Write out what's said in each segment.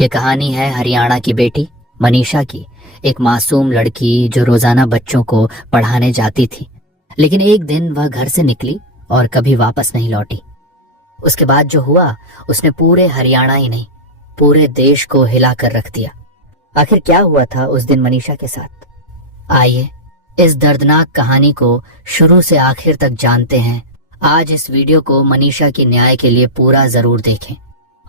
ये कहानी है हरियाणा की बेटी मनीषा की, एक मासूम लड़की जो रोजाना बच्चों को पढ़ाने जाती थी, लेकिन एक दिन वह घर से निकली और कभी वापस नहीं लौटी। उसके बाद जो हुआ उसने पूरे हरियाणा ही नहीं, पूरे देश को हिला कर रख दिया। आखिर क्या हुआ था उस दिन मनीषा के साथ? आइए इस दर्दनाक कहानी को शुरू से आखिर तक जानते हैं। आज इस वीडियो को मनीषा की न्याय के लिए पूरा जरूर देखें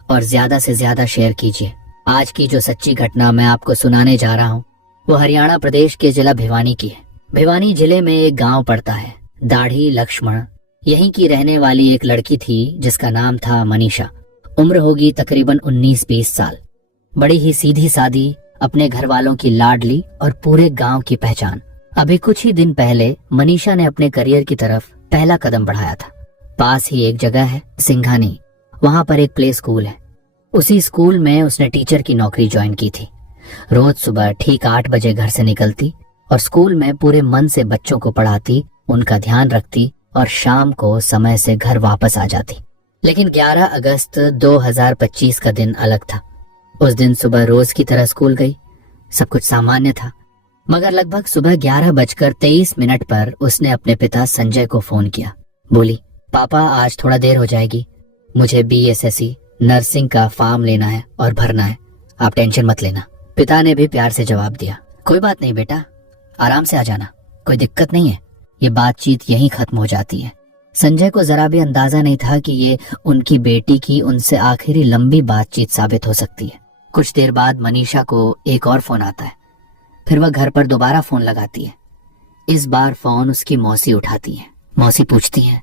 और ज्यादा से ज्यादा शेयर कीजिए। आज की जो सच्ची घटना मैं आपको सुनाने जा रहा हूँ वो हरियाणा प्रदेश के जिला भिवानी की है। भिवानी जिले में एक गांव पड़ता है, दाढ़ी लक्ष्मण। यहीं की रहने वाली एक लड़की थी जिसका नाम था मनीषा। उम्र होगी तकरीबन 19-20 साल। बड़ी ही सीधी सादी, अपने घर वालों की लाडली और पूरे गांव की पहचान। अभी कुछ ही दिन पहले मनीषा ने अपने करियर की तरफ पहला कदम बढ़ाया था। पास ही एक जगह है सिंघानी, वहां पर एक प्ले स्कूल है। उसी स्कूल में उसने टीचर की नौकरी ज्वाइन की थी। रोज सुबह ठीक 8 बजे घर से निकलती और स्कूल में पूरे मन से बच्चों को पढ़ाती, उनका ध्यान रखती और शाम को समय से घर वापस आ जाती। लेकिन 11 अगस्त 2025 का दिन अलग था। उस दिन सुबह रोज की तरह स्कूल गई, सब कुछ सामान्य था, मगर लगभग सुबह 11:23 पर उसने अपने पिता संजय को फोन किया। बोली, पापा आज थोड़ा देर हो जाएगी, मुझे BSSC नर्सिंग का फॉर्म लेना है और भरना है, आप टेंशन मत लेना। पिता ने भी प्यार से जवाब दिया, कोई बात नहीं बेटा, आराम से आ जाना, कोई दिक्कत नहीं है। ये बातचीत यहीं खत्म हो जाती है। संजय को जरा भी अंदाजा नहीं था कि ये उनकी बेटी की उनसे आखिरी लंबी बातचीत साबित हो सकती है। कुछ देर बाद मनीषा को एक और फोन आता है। फिर वह घर पर दोबारा फोन लगाती है। इस बार फोन उसकी मौसी उठाती है। मौसी पूछती है,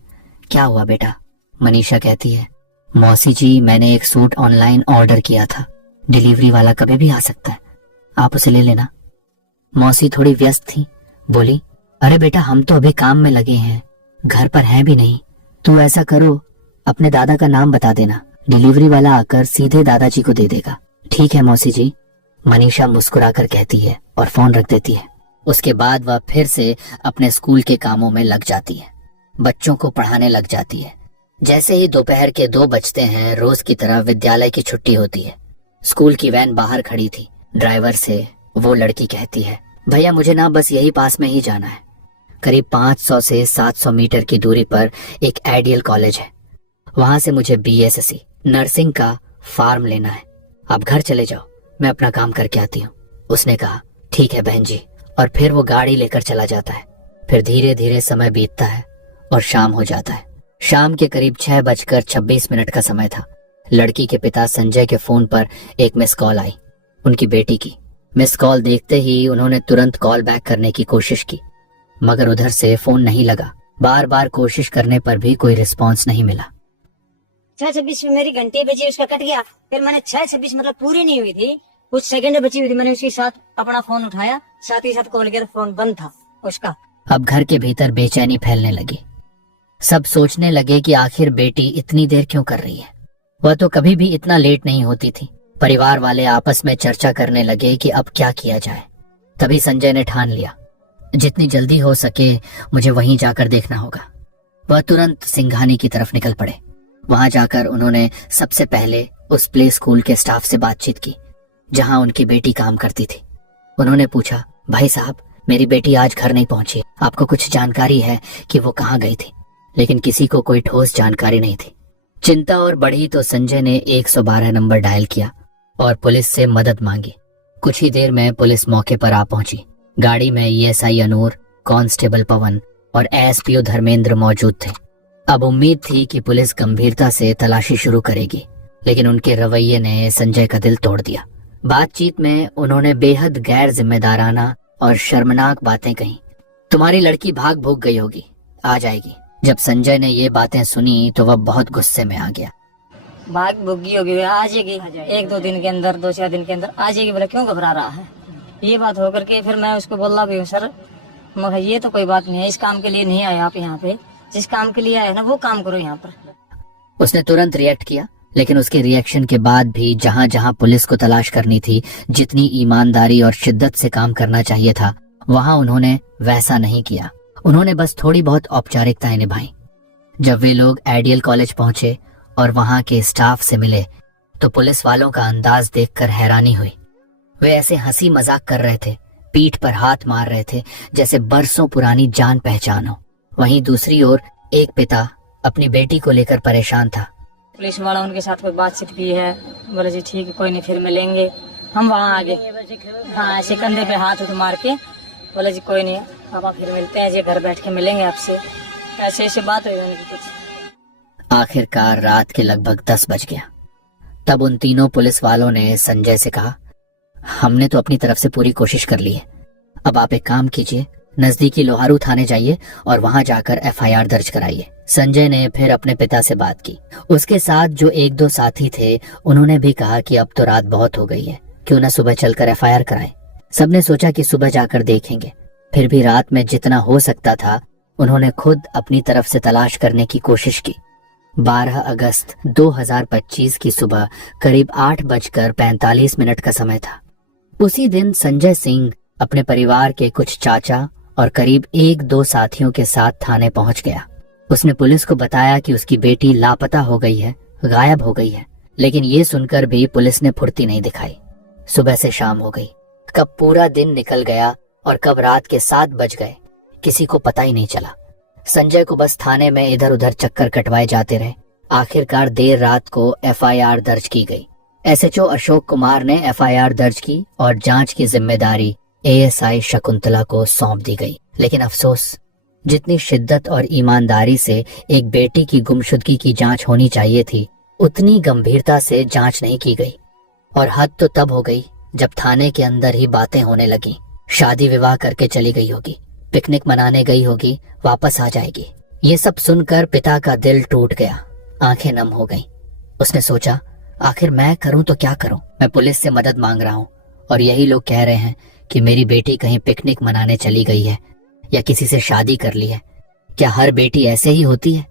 क्या हुआ बेटा? मनीषा कहती है, मौसी जी मैंने एक सूट ऑनलाइन ऑर्डर किया था, डिलीवरी वाला कभी भी आ सकता है, आप उसे ले लेना। मौसी थोड़ी व्यस्त थी, बोली, अरे बेटा हम तो अभी काम में लगे हैं, घर पर हैं भी नहीं। तू ऐसा करो, अपने दादा का नाम बता देना, डिलीवरी वाला आकर सीधे दादाजी को दे देगा। ठीक है मौसी जी, मनीषा मुस्कुराकर कहती है और फोन रख देती है। उसके बाद वह फिर से अपने स्कूल के कामों में लग जाती है, बच्चों को पढ़ाने लग जाती है। जैसे ही दोपहर के 2 बजते हैं, रोज की तरह विद्यालय की छुट्टी होती है। स्कूल की वैन बाहर खड़ी थी। ड्राइवर से वो लड़की कहती है, भैया मुझे ना बस यही पास में ही जाना है। करीब 500 से 700 मीटर की दूरी पर एक आइडियल कॉलेज है, वहां से मुझे BSSC नर्सिंग का फॉर्म लेना है, आप घर चले जाओ, मैं अपना काम करके आती हूँ। उसने कहा, ठीक है बहन जी, और फिर वो गाड़ी लेकर चला जाता है। फिर धीरे धीरे समय बीतता है और शाम हो जाता है। शाम के करीब 6:26 का समय था। लड़की के पिता संजय के फोन पर एक मिस कॉल आई, उनकी बेटी की। मिस कॉल देखते ही उन्होंने तुरंत कॉल बैक करने की कोशिश की, मगर उधर से फोन नहीं लगा। बार बार कोशिश करने पर भी कोई रिस्पांस नहीं मिला। 6:26 में मेरी घंटी बजी, उसका कट गया। फिर मैंने 6:26 मतलब पूरी नहीं हुई थी, कुछ सेकंड बची हुई थी, मैंने उसके साथ अपना फोन उठाया, साथ ही साथ कॉल किया, फोन बंद था उसका। अब घर के भीतर बेचैनी फैलने लगी। सब सोचने लगे कि आखिर बेटी इतनी देर क्यों कर रही है, वह तो कभी भी इतना लेट नहीं होती थी। परिवार वाले आपस में चर्चा करने लगे कि अब क्या किया जाए। तभी संजय ने ठान लिया, जितनी जल्दी हो सके मुझे वहीं जाकर देखना होगा। वह तुरंत सिंघानी की तरफ निकल पड़े। वहां जाकर उन्होंने सबसे पहले उस प्ले स्कूल के स्टाफ से बातचीत की जहां उनकी बेटी काम करती थी। उन्होंने पूछा, भाई साहब मेरी बेटी आज घर नहीं पहुंची, आपको कुछ जानकारी है कि वो कहाँ गई थी? लेकिन किसी को कोई ठोस जानकारी नहीं थी। चिंता और बढ़ी तो संजय ने 112 नंबर डायल किया और पुलिस से मदद मांगी। कुछ ही देर में पुलिस मौके पर आ पहुंची। गाड़ी में ESI अनूर, कांस्टेबल पवन और ASPO धर्मेंद्र मौजूद थे। अब उम्मीद थी कि पुलिस गंभीरता से तलाशी शुरू करेगी, लेकिन उनके रवैये ने संजय का दिल तोड़ दिया। बातचीत में उन्होंने बेहद गैर जिम्मेदाराना और शर्मनाक बातें कही। तुम्हारी लड़की भाग भूग गई होगी, आ जाएगी। जब संजय ने ये बातें सुनी तो वह बहुत गुस्से में आ गया। भाग भुग्गी होगी, आ जाएगी 1-2 दिन के अंदर, 2-4 दिन के अंदर आ जाएगी, बोला क्यों घबरा रहा है? ये बात होकर के फिर मैं उसको बोला भी हूँ, सर मगर ये तो कोई बात नहीं है, इस काम के लिए नहीं आए आप यहाँ पे, जिस काम के लिए आए ना वो काम करो यहाँ पर। उसने तुरंत रिएक्ट किया, लेकिन उसके रिएक्शन के बाद भी जहां जहां पुलिस को तलाश करनी थी, जितनी ईमानदारी और शिद्दत से काम करना चाहिए था, वहां उन्होंने वैसा नहीं किया। उन्होंने बस थोड़ी बहुत औपचारिकताएं निभाई। जब वे लोग आइडियल कॉलेज पहुंचे और वहां के स्टाफ से मिले तो पुलिस वालों का अंदाज देखकर हैरानी हुई। वे ऐसे हंसी मजाक कर रहे थे, पीठ पर हाथ मार रहे थे, जैसे बरसों पुरानी जान पहचान हो। वहीं दूसरी ओर एक पिता अपनी बेटी को लेकर परेशान था। पुलिस वाला उनके साथ कोई बातचीत की है, बोले जी ठीक है कोई नहीं फिर मिलेंगे। हम वहाँ आगे हाँ ऐसे कंधे पे हाथ उठ मार के बोले जी कोई नहीं पापा फिर मिलते हैं जी, घर बैठ के मिलेंगे आपसे। ऐसे ऐसे बात हुई उनकी कुछ। आखिरकार रात के लगभग 10 बज गया। तब उन तीनों पुलिस वालों ने संजय से कहा, हमने तो अपनी तरफ से पूरी कोशिश कर ली है, अब आप एक काम कीजिए, नजदीकी लोहारू थाने जाइए और वहां जाकर एफआईआर दर्ज कराइए। संजय ने फिर अपने पिता से बात की। उसके साथ जो एक दो साथी थे उन्होंने भी कहा कि अब तो रात बहुत हो गई है, क्यों ना सुबह चलकर एफआईआर कराएं। सबने सोचा कि सुबह जाकर देखेंगे। फिर भी रात में जितना हो सकता था उन्होंने खुद अपनी तरफ से तलाश करने की कोशिश की। 12 अगस्त 2025 की सुबह करीब 8:45 का समय था। उसी दिन संजय सिंह अपने परिवार के कुछ चाचा और करीब 1-2 साथियों के साथ थाने पहुंच गया। उसने पुलिस को बताया कि उसकी बेटी लापता हो गई है, गायब हो गई है। लेकिन ये सुनकर भी पुलिस ने फुर्ती नहीं दिखाई। सुबह से शाम हो गई, कब पूरा दिन निकल गया और कब रात के 7 बज गए किसी को पता ही नहीं चला। संजय को बस थाने में इधर उधर चक्कर कटवाए जाते रहे। आखिरकार देर रात को एफआईआर दर्ज की गई। एसएचओ अशोक कुमार ने एफआईआर दर्ज की और जांच की जिम्मेदारी एएसआई शकुंतला को सौंप दी गई। लेकिन अफसोस, जितनी शिद्दत और ईमानदारी से एक बेटी की गुमशुदगी की जांच होनी चाहिए थी, उतनी गंभीरता से जांच नहीं की गई। और हद तो तब हो गई जब थाने के अंदर ही बातें होने लगी। शादी विवाह करके चली गई होगी, पिकनिक मनाने गई होगी, वापस आ जाएगी। ये सब सुनकर पिता का दिल टूट गया, आंखें नम हो गईं। उसने सोचा, आखिर मैं करूं तो क्या करूं? मैं पुलिस से मदद मांग रहा हूं और यही लोग कह रहे हैं कि मेरी बेटी कहीं पिकनिक मनाने चली गई है या किसी से शादी कर ली है। क्या हर बेटी ऐसे ही होती है?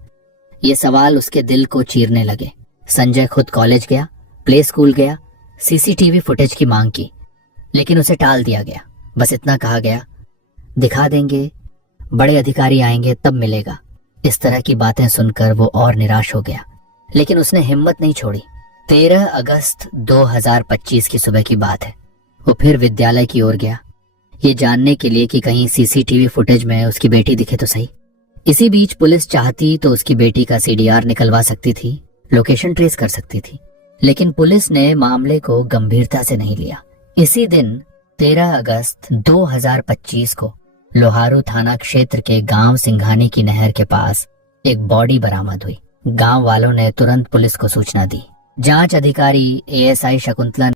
ये सवाल उसके दिल को चीरने लगे। संजय खुद कॉलेज गया, प्ले स्कूल गया, सीसीटीवी फुटेज की मांग की, लेकिन उसे टाल दिया गया। बस इतना कहा गया, दिखा देंगे, बड़े अधिकारी आएंगे तब मिलेगा। इस तरह की बातें सुनकर वो और निराश हो गया, लेकिन उसने हिम्मत नहीं छोड़ी। 13 अगस्त 2025 की सुबह की बात है। वो फिर विद्यालय की ओर गया, ये जानने के लिए कि कहीं सीसीटीवी फुटेज में उसकी बेटी दिखे तो सही। इसी बीच पुलिस चाहती तो उसकी बेटी का सीडीआर निकलवा सकती थी, लोकेशन ट्रेस कर सकती थी, लेकिन पुलिस ने मामले को गंभीरता से नहीं लिया। इसी दिन 13 अगस्त 2025 को लोहारू थाना क्षेत्र के गांव सिंघानी की नहर के पास एक बॉडी बरामद हुई। गांव वालों ने तुरंत पुलिस को सूचना दी। जांच अधिकारी एएसआई शकुंतला